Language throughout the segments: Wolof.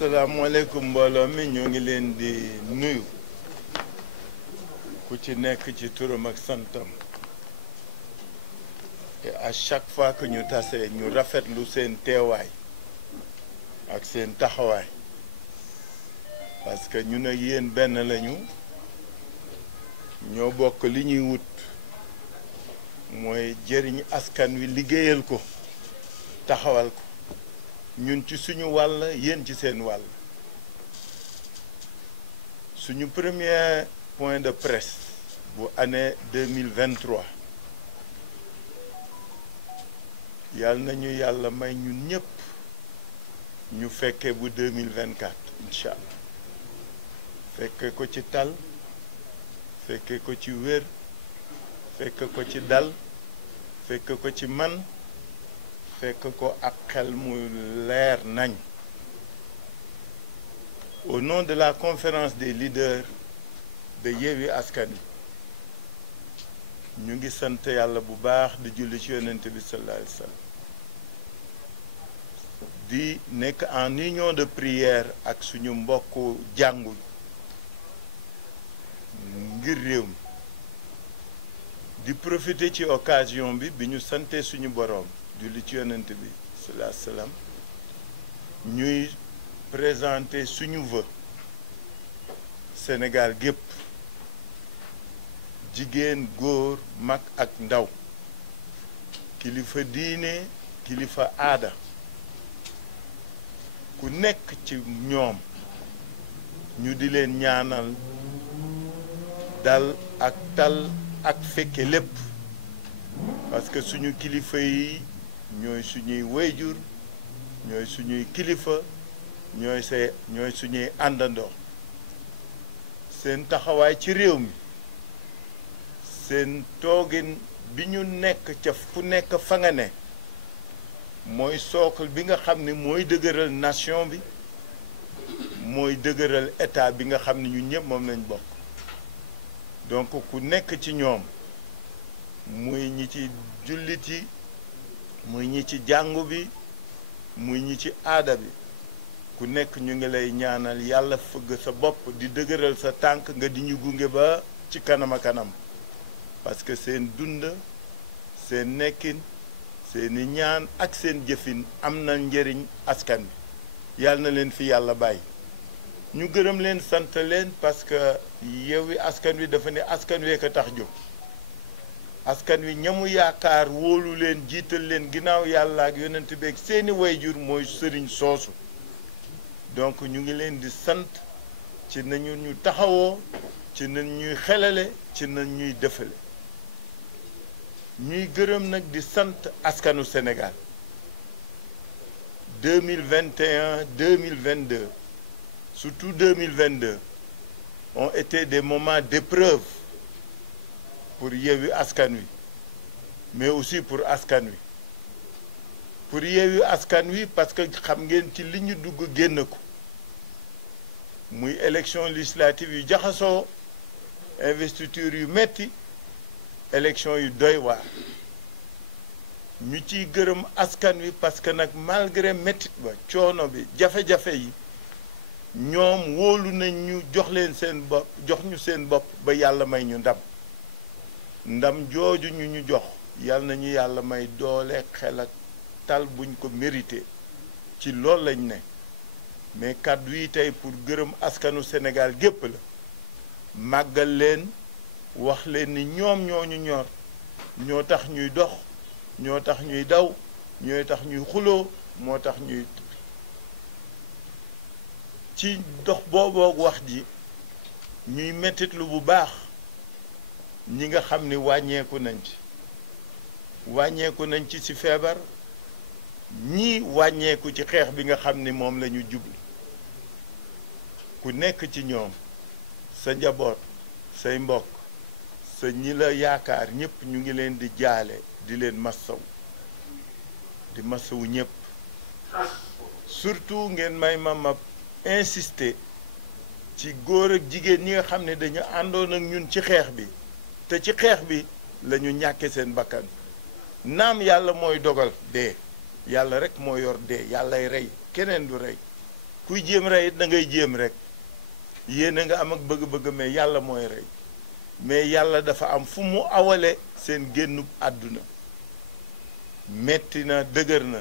asalaamaaleykum mbooloo mi ñoo ngi leen di nuyu ku ci nekk ci turam ak santam te à chaque fois que ñu tasee ñu rafetlu seen teewaay ak seen taxawaay parce que ñun ak yéen benn lañu ñoo bokk li ñuy wut mooy jëriñ askan wi liggéeyal ko taxawal ko ñun ci suñu wàll yéen ci seen wàll suñu premier point de presse bu année 2023 yàlla nañu yàlla may ñun ñëpp ñu fekkee bu 2024 incha allah fekke ko ci tal fekke ko ci wér fekke ko ci dal fekke ko ci man fekk ko ak xel mu leer nañ au nom de la conférence des leaders de Yewwi Askan Wi ñu ngi sant yàlla bu baax di julli ci yonent bi sallallahu alayhi wa sallam di nekk en union de prière ak suñu mbokku jàngul ngir réew mi di profiter ci occasion bi ñu sante suñu boroom julli ci yonent bi sallallahu alayhi wa sallam ñuy présenter suñu vœu Sénégal gépp jigéen góor mag ak ndaw kilifa diine kilifa aada ku nekk ci ñoom ñu di leen ñaanal dal ak tal ak fekke lépp parce que suñu kilifa yi ñooy suñuy wayjur ñooy suñuy kilifa ñooy suñuy àndandoo seen taxawaay ci réew mi seen toogin bi ñu nekk ca fu nekk fa nga ne mooy socle bi nga xam ne mooy dëgëral nation bi mooy dëgëral état bi nga xam ne ñun ñëpp moom lañ bokk donc ku nekk ci ñoom muy ñi ci jullit yi muy ñi ci jàngu bi muy ñi ci aada bi ku nekk ñu ngi lay ñaanal yàlla fëgg sa bopp di dëgëral sa tànk nga di ñu gunge ba ci kanam a kanam parce que seen dund seen nekkin seeni ñaan ak seen jëfin am na njëriñ askan bi yàlla na leen fi yàlla bàyyi ñu gërëm leen sant leen parce que Yewwi Askan Wi dafa ne askan wee ko tax jóg askan wi ñamu yaakaar wóolu leen jiital leen ginnaaw yàlla ak yonent beeg seeni wayjur mooy sëriñ soosu donc ñu ngi leen di sant ci nañu ñu taxawoo ci nañ ñuy xelale ci nañ ñuy defale ñuy gërëm nag di sant askanu Sénégal 2021 2022 surtout 2022 ont été des moments d'épreuve pour Yewwi Askan Wi mais aussi pour askan wi pour Yewwi Askan Wi parce que xam ngeen ci li ñu dugg génn ko muy élection législative yu jaxasoo investiture yu metti élection yu doy waar ñu ciy gërëm askan wi parce que nag malgré mettit ba coono bi jafe-jafe yi ñoom wóolu nañ ñu jox leen seen bopp jox ñu seen bopp ba yàlla may ñu ndam jooju ñu jox yàlla nañu yàlla may doole xel ak tal buñ ko mérité ci loolu lañ ne mais kàddu yi tey pour gërëm askanu Sénégal gépp la màggal leen wax leen ni ñoom ñoo ñu ñor ñoo tax ñuy dox ñoo tax ñuy daw ñooy tax ñuy xuloo moo tax ñuy ci dox booboog wax ji ñuy mettitlu bu baax ñi nga xam ni wàññeeku nañ ci ci feebar ñii wàññeeku ci xeex bi nga xam ni moom la ñu jublu ku nekk ci ñoom sa njaboot say mbokk sa ñi la yaakaar ñëpp ñu ngi leen di jaale di leen massawu di massawu ñëpp surtout ngeen may ma insister ci góor ak jigéen ñi nga xam ne dañu àndoon ak ñun ci xeex bi te ci xeex bi la ñu ñàkke seen bakkan naam yàlla mooy dogal dee yàlla rek moo yor dee yàllay rey keneen du rey kuy jéem rey it da ngay jéem rek yéene nga am ak bëgg-bëgg mais yàlla mooy rey mais yàlla dafa am fu mu awale seen génnub àdduna metti na dëgër na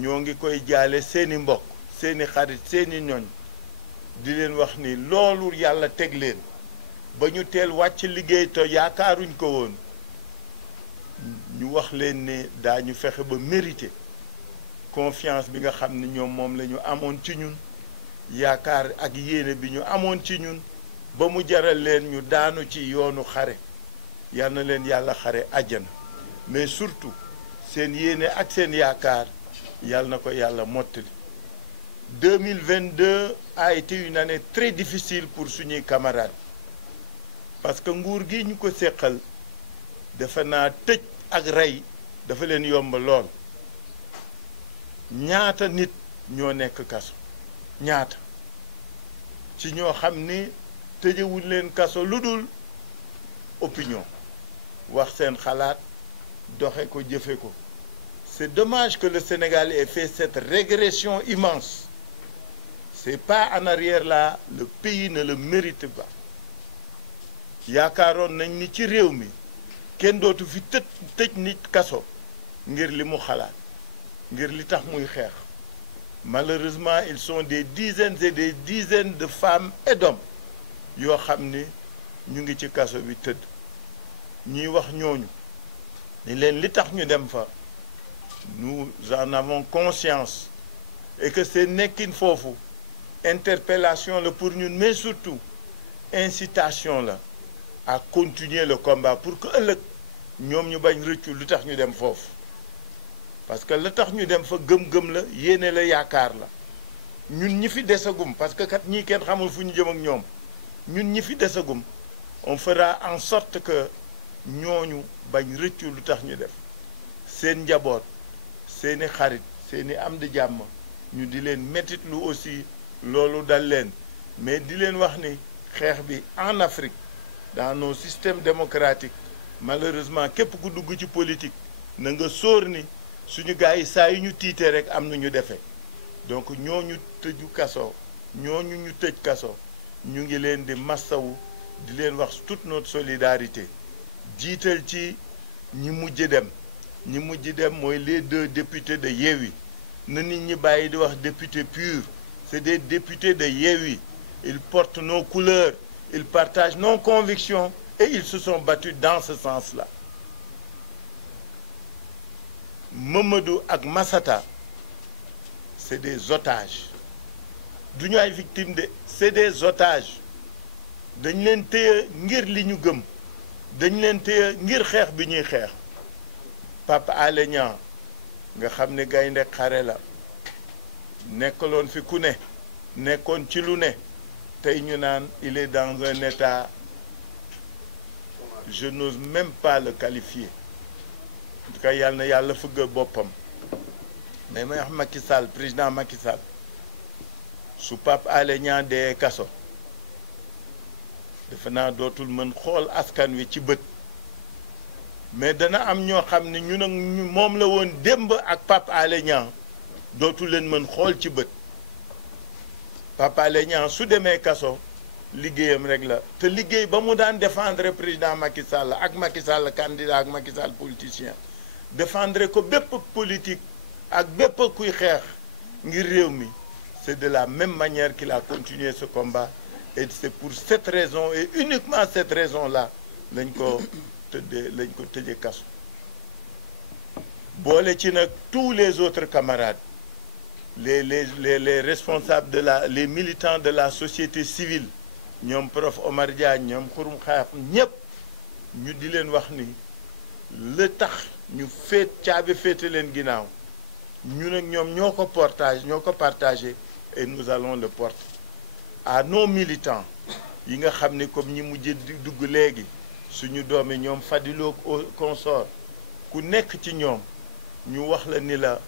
ñoo ngi koy jaale seeni mbokk seeni xarit seeni ñoñ di leen wax ni loolu yàlla teg leen ba ñu teel wàcc liggéey te yaakaaruñ ko woon ñu wax leen ne daañu fexe ba mérité confiance bi nga xam ne ñoom moom la ñu amoon ci ñun yaakaar ak yéene bi ñu amoon ci ñun ba mu jaral leen ñu daanu ci yoonu xare yal na leen yàlla xare àjjana mais surtout seen yéene ak seen yaakaar yal na ko yàlla mottali 2022 a été une année très difficile pour suñuy camarades parce que nguur gi ñu ko séqal dafa naa tëj ak rey dafa leen yomb lool ñaata nit ñoo nekk kaso ñaata ci ñoo xam ni tëjewuñ leen kaso lu dul opinion wax seen xalaat doxe ko jëfe ko c'est dommage que le Sénégal ait fait cette régression immense c'est pas en arrière là le pays ne le mérite pas yaakaaroon nañ ni ci réew mi kenn dootu fi tëj nit kaso ngir li mu xalaat ngir li tax muy xeex malheureusement ils sont des dizaines et des dizaines de femmes et d'hommes yoo xam ni ñu ngi ci kaso bi tëdd ñuy wax ñooñu ni leen li tax ñu dem fa nous en avons conscience et que c'est nekkin foofu interpellation la pour ñun mais surtout incitation la à continuer le combat pour que ëllëg ñoom ñu bañ rëccu lu tax ñu dem foofu parce que la tax ñu dem fa gëm-gëm la yéene la yaakaar la ñun ñi fi desagum parce que kat ñii kenn xamul fu ñu jëm ak ñoom ñun ñi fi desagum on fera en sorte que ñooñu bañ rëccu lu tax ñu def seen njaboot seeni xarit seeni am di jàmm ñu di leen mettitlu aussi loolu dal leen mais di leen wax ni xeex bi en Afrique dans nos systèmes démocratiques malheureusement képp ku dugg ci politique na nga sóor ni suñu gars yi saa yu ñu tiitee rek am na ñu defee donc ñooñu tëju kaso ñooñu ñu tëj kaso ñu ngi leen di massawu di leen wax toute notre solidarité jiital ci ñi mujj dem mooy les 2 députés de Yewwi na nit ñi bàyyi di wax député pur c'est des députés de Yewwi ils portent nos couleurs ils partagent nos convictions et ils se sont battus dans ce sens-là Mamadou ak Massata c'est des otages du ñu ay victimes de c'est des otages dañ leen téye ngir li ñu gëm dañ leen téye ngir xeex bi ñuy xeex Pape Alé Niang nga xam ne gaynde xare la nekkaloon fi ku ne nekkoon ci lu ne tey ñu naan il est dans un état je n'ose même pas le qualifier en tout cas yàlla na yàlla fëgg boppam mais may wax Macky Sall président Macky Sall su Pape Alé Niang dee kaso defe naa dootul mën xool askan wi ci bët mais dana am ñoo xam ne ñu nag moom la woon démb ak Pape Alé Niang dootul leen mën xool ci bët Pape Alé Niang su demee kaso liggéeyam rek la te liggéey ba mu daan défendre président Macky Sall ak Macky Sall candidat ak Macky Sall politicien défendre ko bépp politique ak bépp kuy xeex ngir réew mi c'est de la même manière qu'il a continué ce combat et c'est pour cette raison et uniquement cette raison-là lañ ko tëjee kaso boole ci nag tous les autres camarades les responsables les militants de la société civile ñoom prof Omar Diagne ñoom Xurum Xaaf ñépp ñu di leen wax ni le tax ñu caabi féete leen ginnaaw ñu nag ñoom ñoo ko partagé et nous allons le porter à nos militants yi nga xam ni comme ñi mujj dugg léegi suñu doomi ñoom Fadiloo consort ku nekk ci ñoom ñu wax la ni la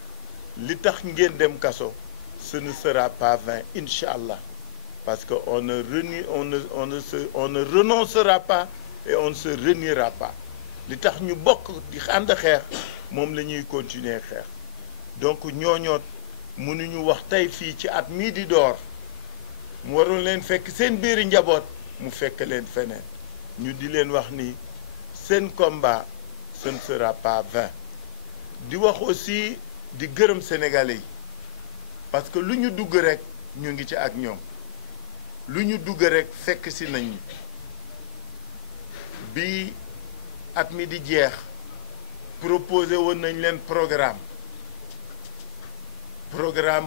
li tax ngeen dem kaso ce ne sera pas vain incha allah parce que on ne renoncera pas et on ne se reniera pas li tax ñu bokk di ànd xeex moom la ñuy continuer xeex donc ñooñoot mënuñu wax tey fii ci at mii di door mu waroon leen fekk seen biiri njaboot mu fekk leen feneen ñu di leen wax ni seen combat ce ne sera pas vain. di wax aussi di gërëm sénégalais yi parce que lu ñu dugg rek ñu ngi ci ak ñoom lu ñu dugg rek fekk si nañ ñi bi at mi di jeex proposé woon nañ leen programme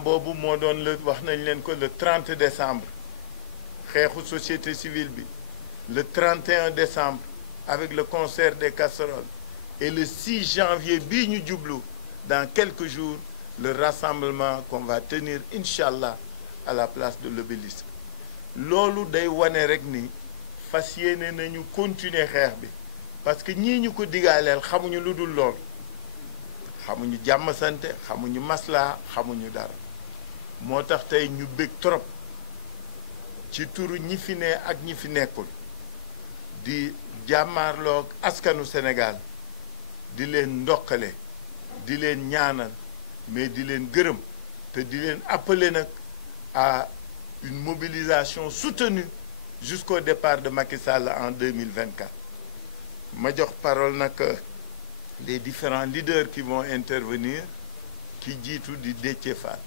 boobu moo doon la wax nañ leen ko le 30 décembre xeexu société civile bi le 31 décembre avec le concert des casseroles et le 6 janvier bii ñu jublu dans quelques jours le rassemblement qu'on va tenir inchallah à la place de l'obélisque. loolu day wane rek ni fas yéene nañu continuer xeex bi parce que ñii ñu ko digaaleel xamuñu lu dul lool xamuñu jàmm sante xamuñu maslaa xamuñu dara moo tax tey ñu bég trop ci turu ñi fi ne ak ñi fi nekkul di jàmmaarloog askanu Sénégal di leen ndokkale di leen ñaanal mais di leen gërëm te di leen appeler nag à une mobilisation soutenue jusqu'au départ de Macky Sall en 2024. ma jox parole nag les différents leaders qui vont intervenir ki jiitu di Déthié Fall.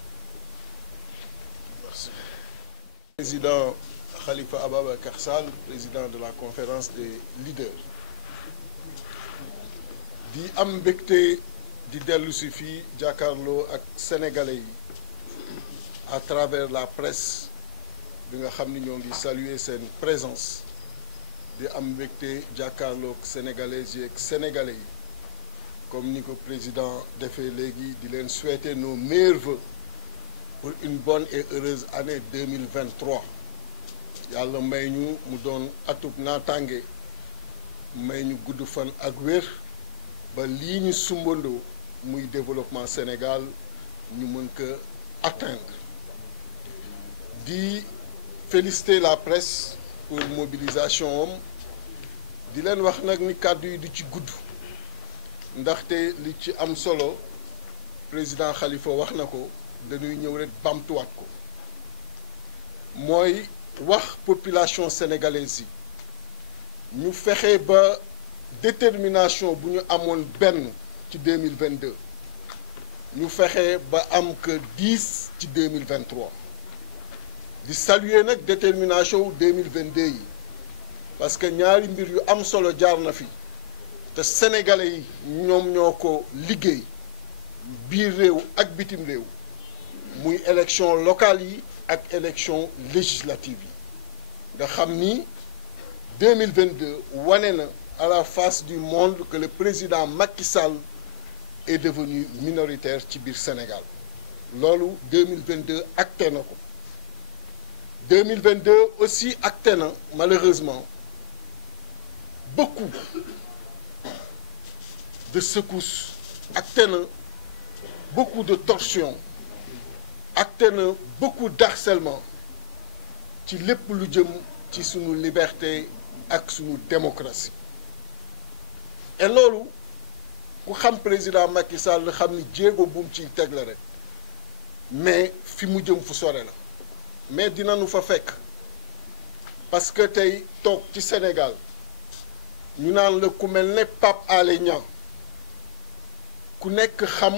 Président Khalifa Ababacar Sall, président de la conférence des leaders. di am mbégte di dellu si fii jàkkaarloo ak sénégalais yi à travers la presse bi nga xam ni ñoo ngi saluer seen présence di am mbégte jàkkaarloo ak sénégalaises yi ak sénégalais yi comme ni ko président defee léegi di leen souhaiter nos meilleurs vœux pour une bonne et heureuse année 2023 yàlla may ñu mu doon atub naataange may ñu gudd fan ak wér ba lii ñu sumbandoo muy développement Sénégal ñu mën ko atteindre di féliciter la presse pour mobilisation am di leen wax nag ni kàddu yi du ci gudd ndaxte li ci am solo président Khalifa wax na ko dañuy ñëw rek bamtuwaat ko mooy wax population sénégalaise yi ñu fexe ba détermination bu ñu amoon benn ci 2022 ñu fexe ba am que 10 ci 2023 di saluer nag détermination wu 2022 yi parce que ñaari mbir yu am solo jaar na fi te sénégalais yi ñoom ñoo ko liggéey biir réew ak bitim réew muy élection locale yi ak élection législative yi nga xam ni 2022 wane na à la face du monde que le président Macky Sall est devenu minoritaire ci biir Sénégal loolu 2022 acté na ko 2022 aussi acté na malheureusement beaucoup de secousses acté na beaucoup de torsions acté na beaucoup d'harcèlement ci lépp lu jëm ci sunu liberté ak sunu démocratie et loolu ku xam président Macky Sall xam ni jéego bu mu ciy teg la rek mais fi mu jëm fu sore la mais dinañu fa fekk parce que tey toog ci Sénégal ñu naan la ku mel ne Pape Alé Niang ku nekk xam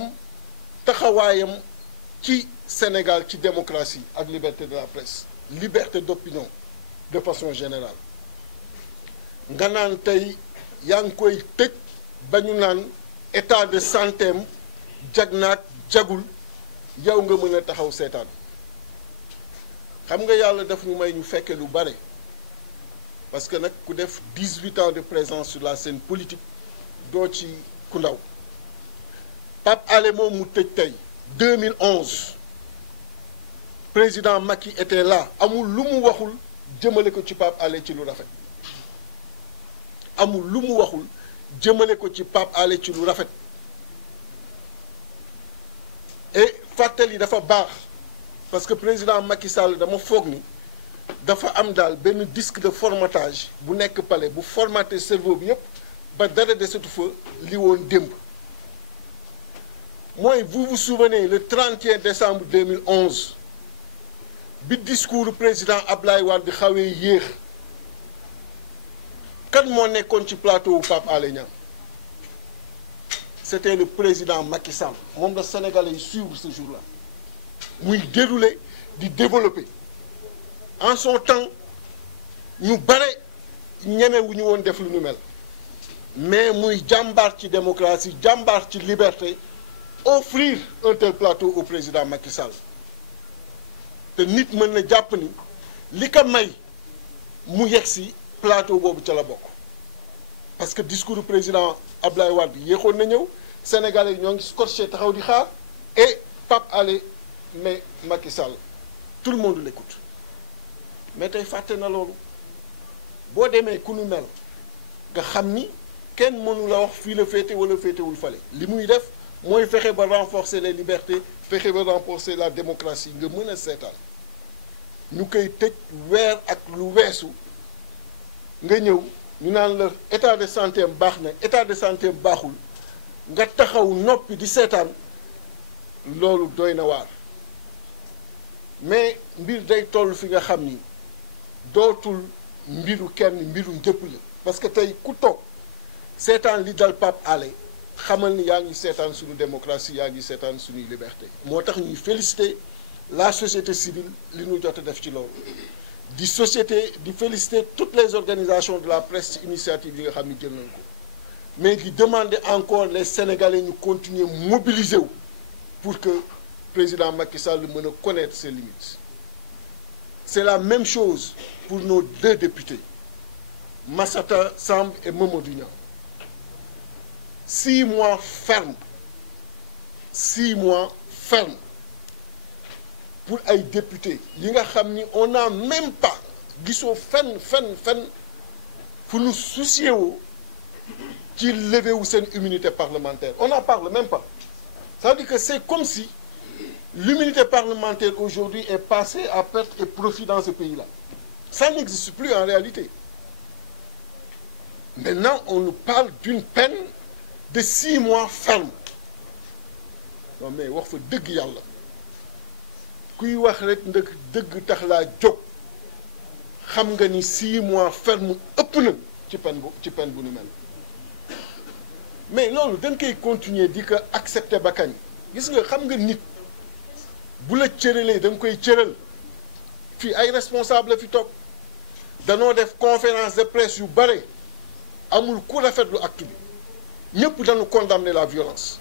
taxawaayam ci Sénégal ci démocratie ak liberté de la presse liberté d'opinion de façon générale nga naan tey yaa ngi koy tëj ba ñu naan état de santé am jag naag jagul yow nga mën a taxaw seetaan xam nga yàlla daf ñu may ñu fekke lu bare parce que nag ku def 18 ans de présence sur la scène politique doo ci ku ndaw Pape Alé moom mu tëj tey 2011 président Macky était là amul lu mu waxul jëmale ko ci Pape Alé ci lu rafet amul lu mu waxul jëmale ko ci Pape Alé ci lu rafet et fàttali dafa baax parce que président Macky Sall dama foog ni dafa am daal benn disque de formatage bu nekk palais bu formaté cerveau bi yépp ba dara desatu fa li woon démb mooy vous vous souvenez le 31 décembre 2011 bi discours président Ablaye Wade xawee yéex kan moo nekkoon ci plateau wu Pape Alé Niang c'était le président Macky Sall moom la Sénégalais yi suivre ce jour-là muy dérouler di développer en son temps ñu bare ñemewuñu woon def lu ñu mel mais muy jàmbaar ci démocratie jàmbaar ci liberté offrir un tel plateau au président Macky Sall te nit mën na jàpp ni li ko may mu yegg si plateau boobu ca la bokk parce que discours du président Ablaye Wade yéexoon na ñëw Sénégalais yi ñoo ngi scotché taxaw di xaar et Pape Alé mais Macky Sall tout le monde l'écoute mais tey fàtte na loolu boo demee ku nu mel nga xam ni kenn mënu la wax fii la féete wala féetewul fale li muy def mooy fexe ba renforcer les libertés fexe ba renforcer la démocratie nga mën a seetaan ñu koy tëj weer ak lu weesu nga ñëw ñu naan la état de santé am baax na état de santé am baaxul nga taxaw noppi di seetaan loolu doy na waar mais mbir day toll fi nga xam ni dootul mbiru kenn mbiru njëpp la parce que tey ku toog seetaan li dal Pape Alé xamal ni yaa ngi seetaan suñu démocratie yaa ngi seetaan suñuy liberté moo tax ñuy féliciter la société civile li ñu jot a def ci loolu di féliciter toutes les organisations de la presse ci initiative yi nga xam ni jël nañ ko mais di demander encore les Sénégalais ñu continuer mobiliser wu pour que président Macky Sall mën a connaître ses limites c'est la même chose pour nos deux députés Massata Samb et Mamadou Niang 6 mois ferme pour ay députés yi nga xam ni on n'a même pas gisoo fenn fu ñu soucier woo ci lever wu seen immunité parlementaire on n'en parle même pas ça veut dire que c'est comme si l'immunité parlementaire aujourd'hui est passée à perte et profit dans ce pays-là ça n'existe plus en réalité maintenant on nous parle d'une peine de 6 mois ferme non mais wax fa dëgg yàlla kuy wax rek ndëkk dëgg tax laa jóg xam nga ni 6 mois ferme ëpp na ci peine bu nu mel mais loolu dañ koy continuer di ko accepter ba kañ gis nga xam nga nit bu la cëralee da nga koy cëral fii ay responsable la fi toog danoo def conférence de presse yu bare amul ku rafetlu acte bi ñëpp dañu condamner la violence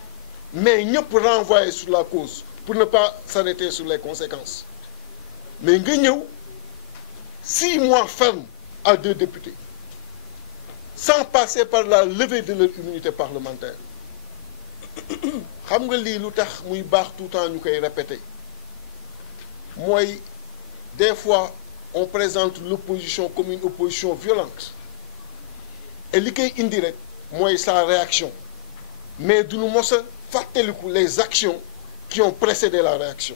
mais ñëpp renvoyer sur la cause pour ne pas s'arrêter sur les conséquences mais nga ñëw 6 mois ferme à 2 députés sans passer par la levée de leur immunité parlementaire xam nga lii lu tax muy baax tout le temps ñu koy répéter mooy des fois on présente l'opposition comme une opposition violente et li koy indi rek mooy sa réaction mais duñu mos a fàttaliku les actions qui ont précédé la réaction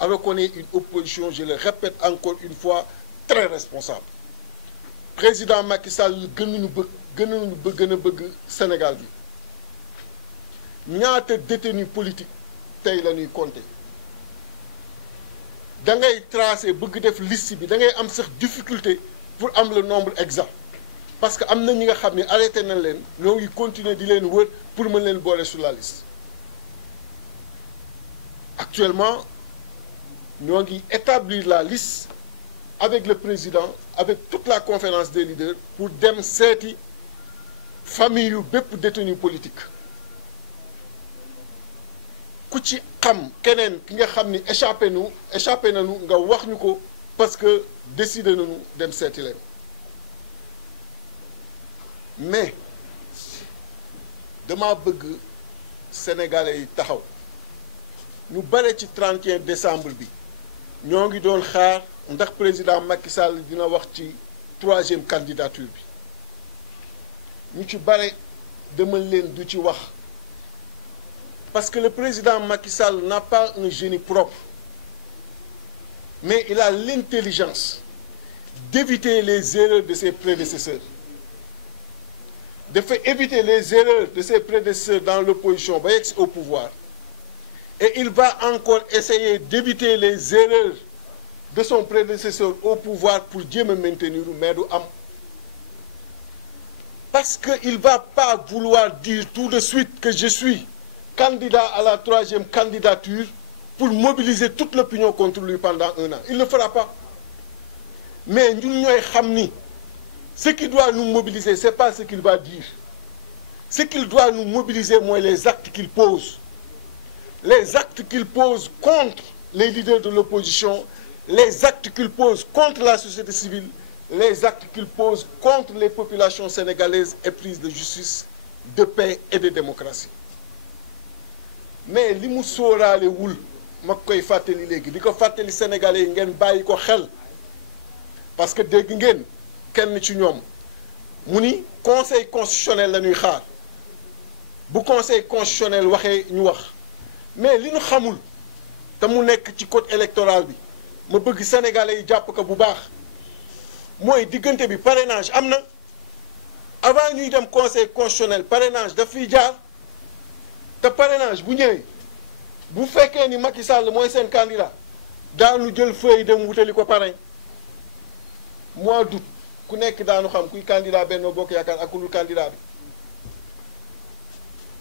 alors qu'on est une opposition je le répète encore une fois très responsable président Macky Sall gën a bëgg Sénégal bi ñaata détenu politique tey la ñuy compter da ngay tracer bëgg def liste bi da ngay am sax difficulté pour am le nombre exact parce que am na ñi nga xam ne arrêté nañ leen ñoo ngi continuer di leen wër pour mën leen boole sur la liste actuellement ñoo ngi établir la liste avec le président avec toute la conférence des leaders pour dem seeti famille yu bépp détenu politique ku ci xam keneen ki nga xam ni échappé nañu nga wax ñu ko parce que décidé nañu dem seeti leen mais dama bëgg sénégalais yi taxaw ñu bare ci 31 décembre bi ñoo ngi doon xaar ndax président Macky Sall dina wax ci 3e candidature bi ñu ci bare dama leen du ci wax parce que le président Macky Sall n'a pas un génie propre mais il a l'intelligence d'éviter les erreurs de ses prédécesseurs de faire éviter les erreurs de ses prédécesseurs dans l'opposition ba yegg au pouvoir et il va encore essayer d'éviter les erreurs de son prédécesseur au pouvoir pour jéem a maintenir mais du am parce que il va pas vouloir dire tout de suite que je suis candidat à la 3e candidature pour mobiliser toute l'opinion contre lui pendant 1 an. Il ne le fera pas. Mais ñun ñooy xam ni ce qui doit nous mobiliser, c'est pas ce qu'il va dire. Ce qu'il doit nous mobiliser, mooy les actes qu'il pose. Les actes qu'il pose contre les leaders de l'opposition, les actes qu'il pose contre la société civile, les actes qu'il pose contre les populations sénégalaises éprises de justice, de paix et de démocratie. Mais li mu sóoraale wul ma koy fàttali léegi di ko fàttali sénégalais yi ngeen bàyyi ko xel parce que dégg ngeen kenn ci ñoom mu ni conseil constitutionnel la ñuy xaar bu conseil constitutionnel waxee ñu wax mais li ñu xamul te mu nekk ci code électoral bi ma bëgg sénégalais yi jàpp ko bu baax mooy diggante bi parrainage am na avant ñuy dem conseil constitutionnel parrainage daf fiy jaar te parrainage bu ñëwee bu fekkee ni Macky Sall mooy seen candidat daanu jël feuille dem wutali ko parrain mois d'août ku nekk daanu xam kuy candidat Benno Bokk Yaakaar ak ku dul candidat bi.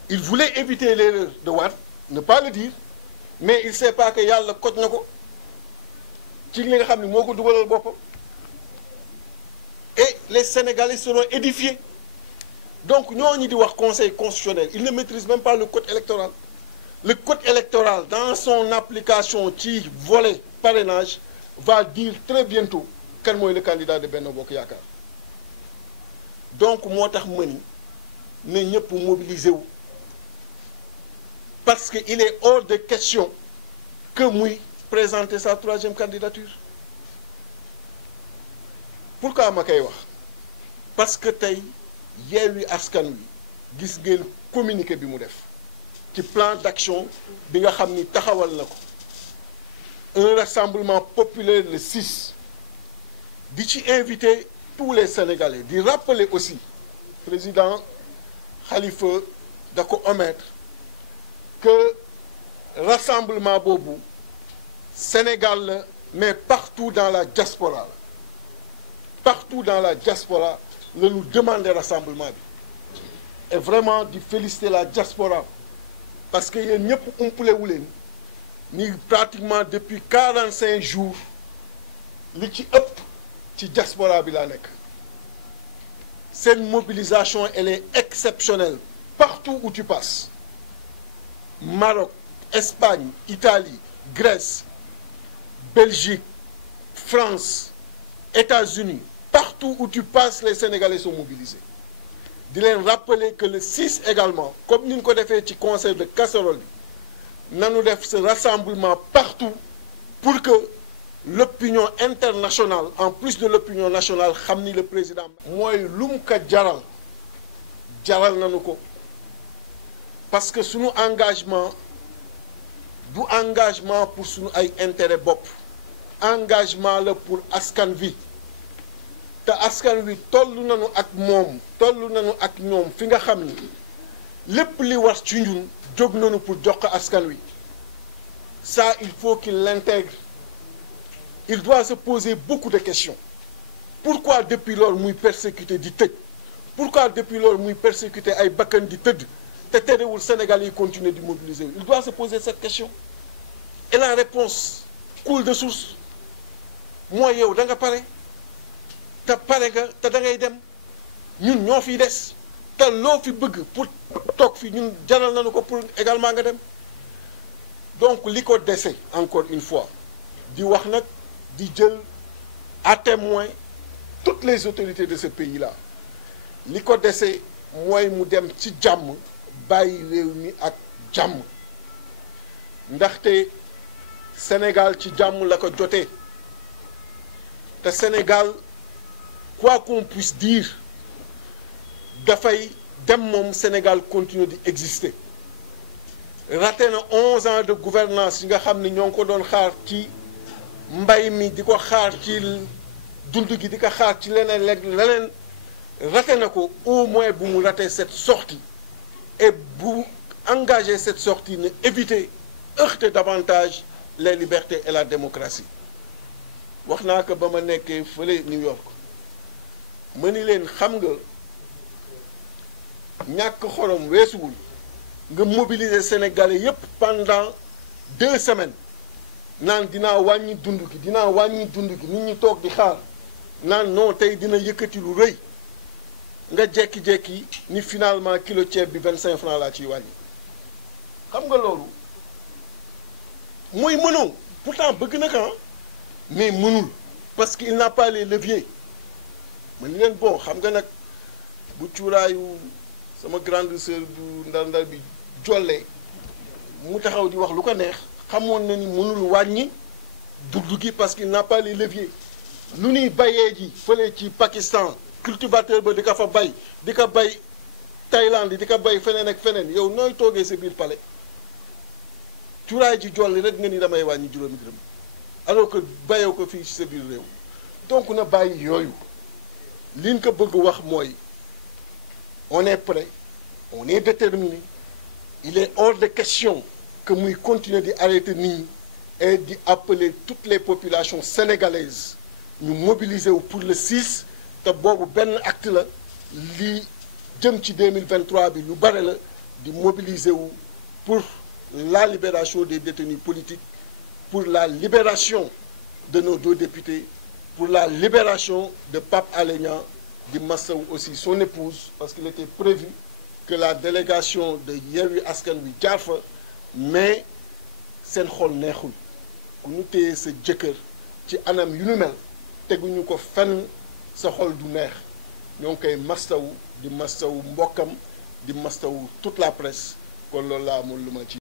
Il voulait éviter l'erreur de Wade, ne pas le dire, mais il sait pas que yàlla koj na ko ci li nga xam ne moo ko dugalal boppam. Et les Sénégalais seront édifiés. Donc ñooñu di wax conseil constitutionnel il ne maîtrise même pas le code électoral. Le code électoral dans son application ci volet parrainage va dire très bientôt kan mooy le candidat de Benno Bokk Yaakaar. Donc moo tax ma ni ne ñëpp mobiliser wu parce que il est hors de question que muy présenter sa 3e candidature. Pourquoi ma koy wax parce que tey Yewwi Askan Wi gis ngeen communiqué bi mu def ci plan d'action bi nga xam ni taxawal na ko un rassemblement populaire le 6 di ci inviter tous les Sénégalais di rappeler aussi président Khalifa da ko omettre que rassemblement boobu Sénégal la mais partout dans la diaspora partout dans la diaspora la ñu demander rassemblement bi et vraiment di féliciter la diaspora parce que yéen ñëpp umpale wu leen ni pratiquement depuis 45 jours li ci ëpp ci diaspora bi laa nekk seen mobilisation elle est exceptionnelle partout où tu passes Maroc, Espagne, Italie, Grèce, Belgique, France, États-Unis, partout où tu passes, les Sénégalais sont mobilisés. Di leen rappeler que le 6 également, comme ni ñu ko defee ci concert de casserole bi, nañu def ce rassemblement partout pour que l'opinion internationale, en plus de l'opinion nationale, xam ni le président mooy lu mu ko jaral nañu ko. Parce que sunu engagement du engagement pour sunu ay intérêt bopp engagement la pour askan wi te askan wi toll nañu ak moom toll nañu ak ñoom fi nga xam ni lépp li war ci ñun jóg nañu pour jox ko askan wi ça il faut qu'il l'intègre. Il doit se poser beaucoup de questions. Pourquoi depuis lors muy persécuté di tëj pourquoi depuis lors muy persécuté ay bakkan di tëdd te terewul Sénégal yi continuer di mobiliser il doit se poser cette question et la réponse coule de source mooy yow da nga pare te pare nga te da ngay dem ñun ñoo fiy des te loo fi bëgg pour toog fi ñun jaral nañu ko pour également nga dem donc li ko dese encore une fois di wax nag di jël à témoin toutes les autorités de ce pays là li ko dese mooy mu dem ci jàmm bàyyi réew mi ak jàmm ndaxte Sénégal ci jàmm la ko jotee te Sénégal quoi qu'on puisse dire dafay dem moom Sénégal continue di exister raté na 11 ans de gouvernance yi nga xam ne ñoo ngi ko doon xaar ci mbay mi di ko xaar ci dund gi di ko xaar ci leneen raté na ko au moins bu mu raté cette sortie et bu engager cette sortie ne éviter heurter davantage les libertés et la démocratie. wax naa ko ba ma nekkee fële New York ma ni leen xam nga ñàkk xorom weesuwul nga mobiliser Sénégalais yépp pendant 2 semaines naan dinaa wàññi dund gi dinaa wàññi dund gi nit ñi toog di xaar naan non tey dina yëkkati lu rëy nga jekki-jekki ni finalement kilo ceeb bi 25 francs laa ciy wàññi xam nga loolu mooy mënoo pourtant bëgg na ko mais mënul parce que il n'a pas les leviers ma ni leen bon xam nga nag bu cuuraayu sama grande sœur bu ndar-ndar bi jollee mu taxaw di wax lu ko neex xamoon na ni mënul wàññi dund gi parce qu'il n'a pas les leviers lu ñuy bayee ji fële ci Pakistan cultivateur ba di ko fa bay di ko bay Thaïlande di ko bay feneen ak feneen yow nooy toogee sa biir palais cuuraay ji jolli rek nga ni damay wàññi juróomi dërëm alors que bayoo ko fii ci sa biir réew donc na bàyyi yooyu liñ ko bëgg wax mooy on est prêt on est déterminé il est hors de question que muy continuer di arrêter nit ñi et di appeler toutes les populations sénégalaises ñu mobiliser wu pour le 6 te boobu benn acte la li jëm ci 2023 bi lu bare la di mobiliser wu pour la libération des détenus politiques, pour la libération de nos 2 députés, pour la libération de Pape Alé Niang, di masawu aussi son épouse parce qu'il était prévu que la délégation de Yewwi Askan Wi jaar fa mais seen xol neexul ku ñu téye sa jëkkër ci anam yu nu mel teguñu ko fenn sa xol du neex ñoo ngi koy masawu di masawu mbokkam di masawu toute la presse kon loolu laa amul lu ma ci